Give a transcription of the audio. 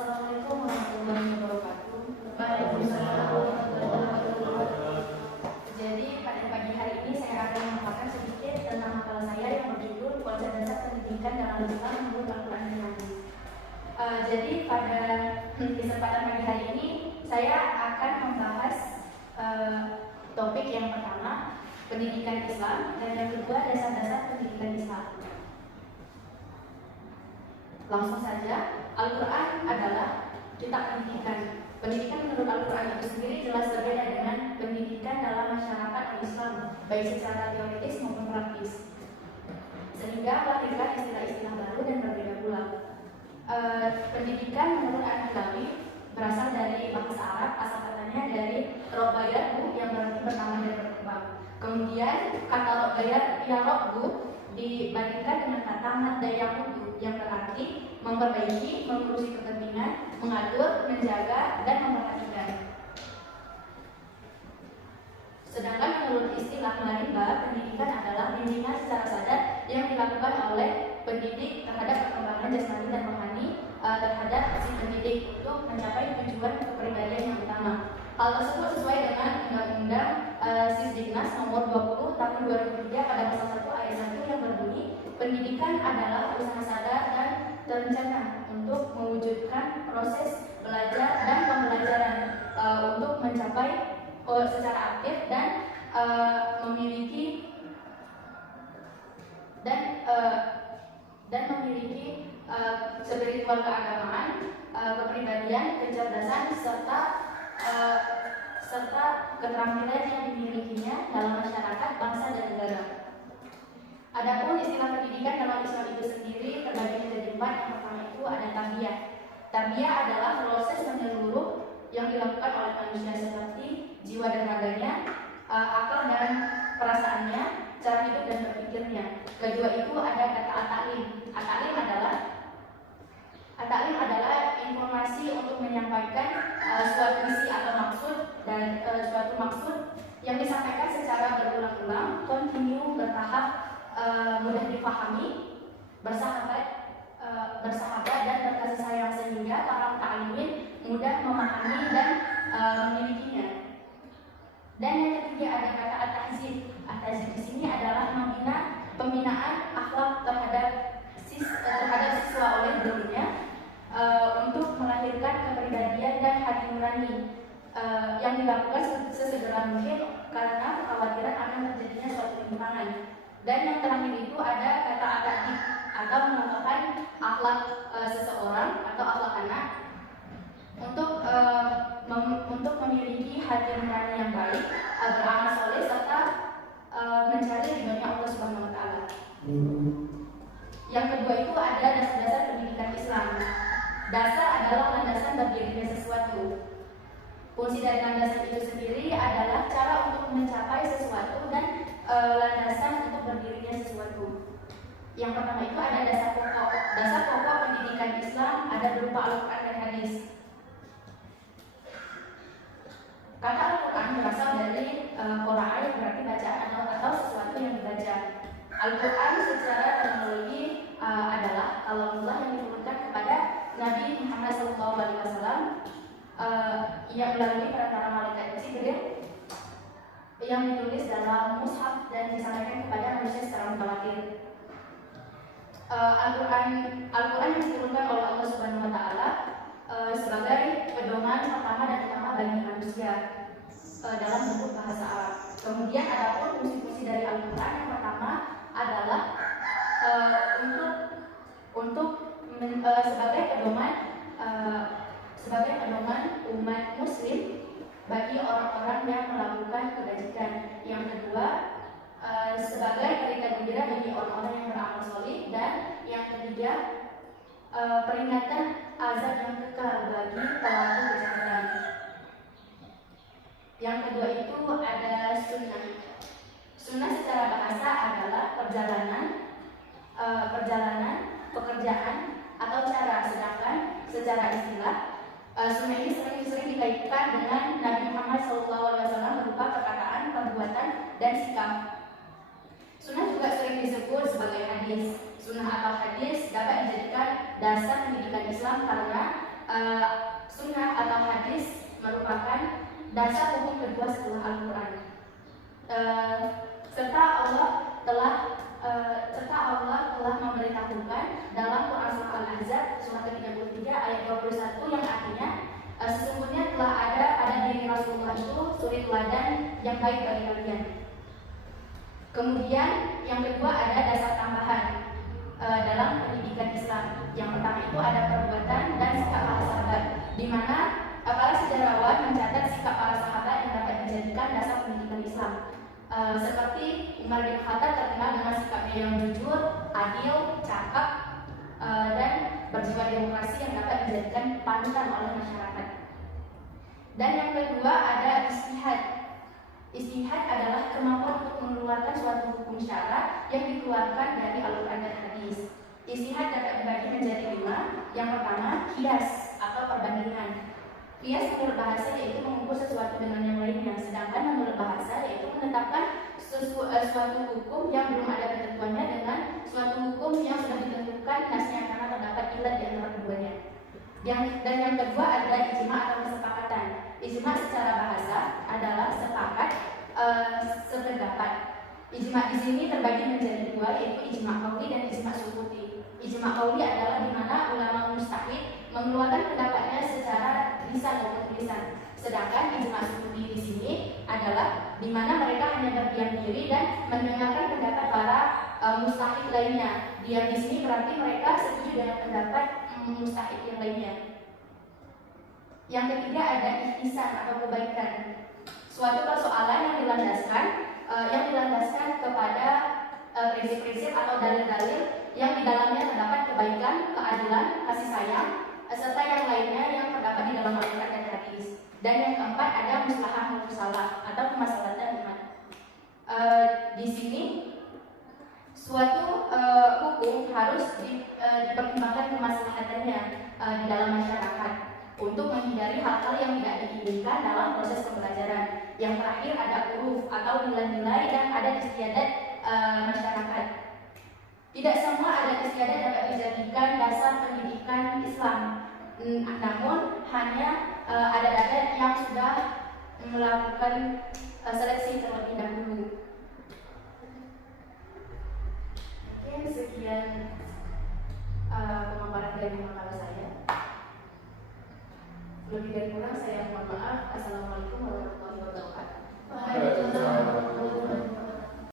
Assalamualaikum warahmatullahi wabarakatuh. Waalaikumsalam warahmatullahi wabarakatuh. Jadi pada pagi hari ini saya akan memaparkan sedikit tentang makalah saya yang berjudul Konsep Dasar Pendidikan dalam Islam menurut Al-Quran dan Hadis. Jadi pada kesempatan pagi hari ini saya akan membahas topik yang pertama, pendidikan Islam, dan yang kedua dasar-dasar pendidikan Islam. Langsung saja, Al-Quran adalah kitab pendidikan. Pendidikan menurut Al-Quran itu sendiri jelas berbeda dengan pendidikan dalam masyarakat Islam, baik secara teoritis maupun praktis, sehingga melahirkan istilah-istilah baru dan berbeda pula. Pendidikan menurut Al-Nawawi berasal dari bahasa Arab, asal katanya dari robayatu yang berarti pertama dan berkembang. Kemudian kata robayat ya robbu dibandingkan dengan kata madayakudu yang berarti memperbaiki, mengurusi kepentingan, mengatur, menjaga, dan memperhatikan. Sedangkan menurut istilah marimba, pendidikan adalah bimbingan secara sadar yang dilakukan oleh pendidik terhadap perkembangan jasmani dan rohani terhadap si pendidik untuk mencapai tujuan kepribadian yang utama. Hal tersebut sesuai dengan Undang-Undang Sisdiknas Nomor 20 Tahun 2003 pada pasal 1 ayat 1 yang berbunyi, pendidikan adalah usaha sadar dan terencana untuk mewujudkan proses belajar dan pembelajaran untuk mencapai secara aktif dan memiliki spiritual keagamaan, kepribadian, kecerdasan serta keterampilan yang dimilikinya dalam masyarakat, bangsa, dan negara. Adapun istilah pendidikan dalam Islam itu sendiri terbagi menjadi 4. Yang pertama itu ada tarbiyah. Tarbiyah adalah proses menyeluruh yang dilakukan oleh manusia seperti jiwa dan raganya, akal dan perasaannya, cara hidup dan berpikirnya. Kedua itu ada kata at-ta'lim. At-ta'lim adalah informasi untuk menyampaikan suatu misi atau maksud dan suatu maksud yang disampaikan secara berulang-ulang, kontinu, bertahap, mudah dipahami, bersahabat dan berkasih sayang sehingga para muta'allimin mudah memahami dan memilikinya. Dan yang ketiga ada kata at-tahzib. At-tahzib di sini adalah pembinaan akhlak terhadap siswa oleh gurunya untuk melahirkan kepribadian dan hati nurani yang dilakukan sesegera mungkin karena kekhawatiran akan terjadinya suatu penyimpangan. Dan yang terakhir itu ada kata at-ta'dib atau menentukan akhlak seseorang atau akhlak anak untuk memiliki hati nurani yang baik, beramal soleh serta mencari ridhonya Allah Subhanahu wa taala. Yang kedua itu ada dasar-dasar pendidikan Islam. Dasar adalah landasan berdirinya sesuatu. Fungsi dari landasan itu sendiri adalah cara untuk mencapai sesuatu dan landasan untuk berdirinya sesuatu. Yang pertama itu ada dasar pokok. Dasar pokok pendidikan Islam ada berupa Al-Quran dan Hadis. Kata Al-Quran berasal dari qira'a yang berarti bacaan atau sesuatu yang dibaca. Al-Quran secara terminologi adalah kalamullah yang diturunkan kepada Nabi Muhammad SAW yang melalui perantara malaikat Jibril yang ditulis dalam mushaf dan disampaikan kepada manusia secara mutawatir. Al-Quran yang diturunkan oleh Allah Subhanahu wa taala sebagai pedoman pertama dan utama bagi manusia dalam bentuk bahasa Arab. Kemudian adapun fungsi-fungsi dari Al-Quran yang pertama adalah sebagai pedoman umat muslim bagi orang-orang yang melakukan kebajikan. Yang kedua sebagai berita gembira bagi orang-orang yang beramal soleh, dan yang ketiga peringatan azab yang kekal bagi pelaku kejahatan. Yang kedua itu ada sunnah. Sunnah secara bahasa adalah perjalanan, pekerjaan atau cara. Sedangkan secara istilah sunnah ini sering dikaitkan dengan Nabi Muhammad SAW berupa perkataan, perbuatan, dan sikap. Sunnah juga sering disebut sebagai hadis. Sunnah atau hadis dapat dijadikan dasar pendidikan Islam karena sunnah atau hadis merupakan dasar hukum kedua setelah Al-Quran. Serta Allah telah memberitahukan dalam Quran Surah Al-Ahzab surah ke-33 ayat 21 yang artinya sesungguhnya telah ada diri Rasulullah itu suri teladan yang baik bagi kalian. Kemudian yang kedua ada dasar tambahan dalam pendidikan Islam. Yang pertama itu ada perbuatan dan sikap para sahabat, di mana para sejarawan mencatat sikap para sahabat yang dapat dijadikan dasar pendidikan Islam. Seperti Umar bin Khattab terkenal dengan sikapnya yang jujur, adil, cakap, dan berjiwa demokrasi yang dapat dijadikan panutan oleh masyarakat. Dan yang kedua ada istihad. Istihad adalah kemampuan untuk mengeluarkan suatu hukum syara yang dikeluarkan dari Al-Quran dan hadis. Istihad dapat dibagi menjadi 5. Yang pertama, qiyas atau perbandingan. Qiyas menurut bahasa yaitu mengukur sesuatu dengan yang lainnya, sedangkan menurut bahasa yaitu menetapkan suatu hukum yang belum ada ketentuannya dengan suatu hukum yang sudah ditentukan nasnya karena terdapat ilat di antara keduanya. Dan yang kedua ada ijma atau kesepakatan. Ijma secara bahasa adalah sepakat, sependapat. Ijma di sini terbagi menjadi 2, yaitu ijma qauli dan ijma sukuti. Ijma qauli adalah di mana ulama mustahid mengeluarkan pendapatnya secara lisan maupun tulisan. Sedangkan ijma sukuti di sini adalah di mana mereka hanya berdiam diri dan mendengarkan pendapat para mustahid lainnya. Diam di sini berarti mereka setuju dengan pendapat mustahid yang lainnya. Yang ketiga ada ihtisan atau kebaikan. Suatu persoalan yang dilandaskan kepada prinsip-prinsip atau dalil-dalil yang di dalamnya terdapat kebaikan, keadilan, kasih sayang, serta yang lainnya yang terdapat di dalam Al-Quran dan hadis. Dan yang keempat ada maslahah musalah atau kemaslahatan umat. Di sini suatu hukum harus dipertimbangkan kemaslahatannya di dalam masyarakat untuk menghindari hal-hal yang tidak diinginkan dalam proses pembelajaran. Yang terakhir ada uruf atau nilai-nilai dan ada istiadat masyarakat. Tidak semua adat istiadat dapat dijadikan dasar pendidikan Islam, namun hanya adat-adat yang sudah melakukan seleksi terlebih dahulu. Oke, sekian pemaparan dari makalah saya. Lebih dan kurang saya mohon maaf. Assalamualaikum warahmatullahi wabarakatuh.